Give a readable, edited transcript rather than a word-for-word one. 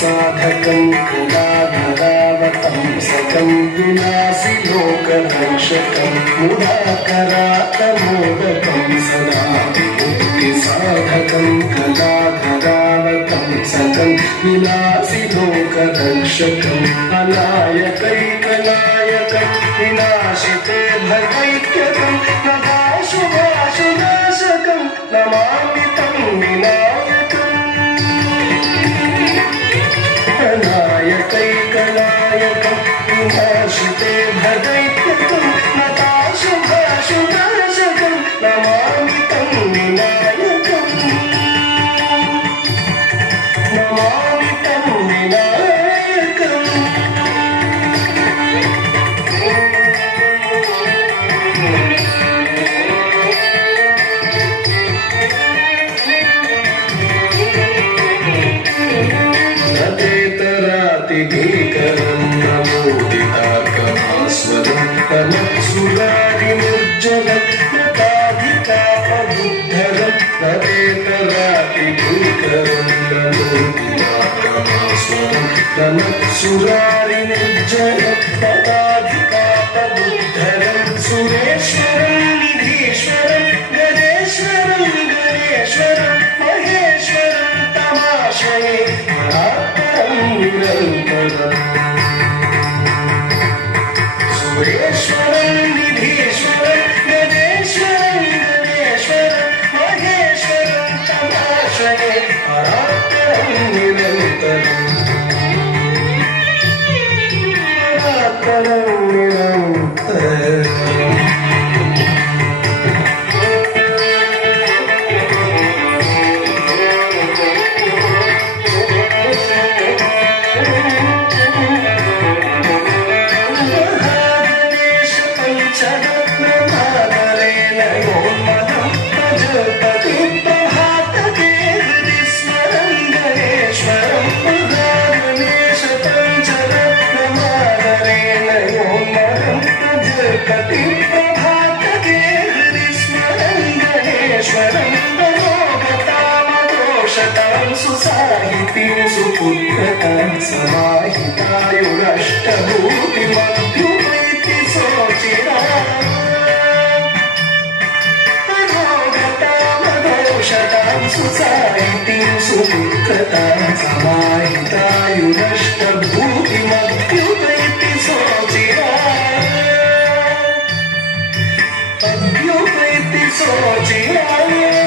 साधकं कलाधरावतं सकं विनाशि लोकरक्षकं मुदाकरातमोदकं सदा मुक्तिसाधकं कलाधरावतं सकं विनाशि लोकरक्षकम् अनायकैकनायकं विनाशिते भदैत्यकं नभाशुभाशुनाशकं नमामि तं विनायकम् अनायकैकनायकं विनाशिते भदैत्यकं नभाशुभाशुनाशकं नमामि तं विनायकम् नमामि तं विनायकम् भीकरं नमोदितार्कभास्वरं तमत्सुरारिमुज्ज्वलं नताधिकापबुद्धरं तदेतरातिभीकरं नमोदितार्कभास्वरं तमत्सुरारिमुज्ज्वलं तताधिकापबुद्धरं सुरेश्वरं निधीश्वरं गणेश्वरं गणेश्वरं महेश्वरं तमाश्रये सुरेश्वरं निधीश्वरं गणेश्वरं गणेश्वरं महेश्वरं तमाश्रये परात्परं निरन्तरम् परात्परं निरन्तरम् सुसाहितीं सुपुत्रतां समाहितायुरष्टभूतिमभ्युपैति सोचिरामोगतामदोषतां सुसाहितीं सुपुत्रतां समाहितायुरष्टभूतिमभ्युपैति सोचिरामोगतामदोषतां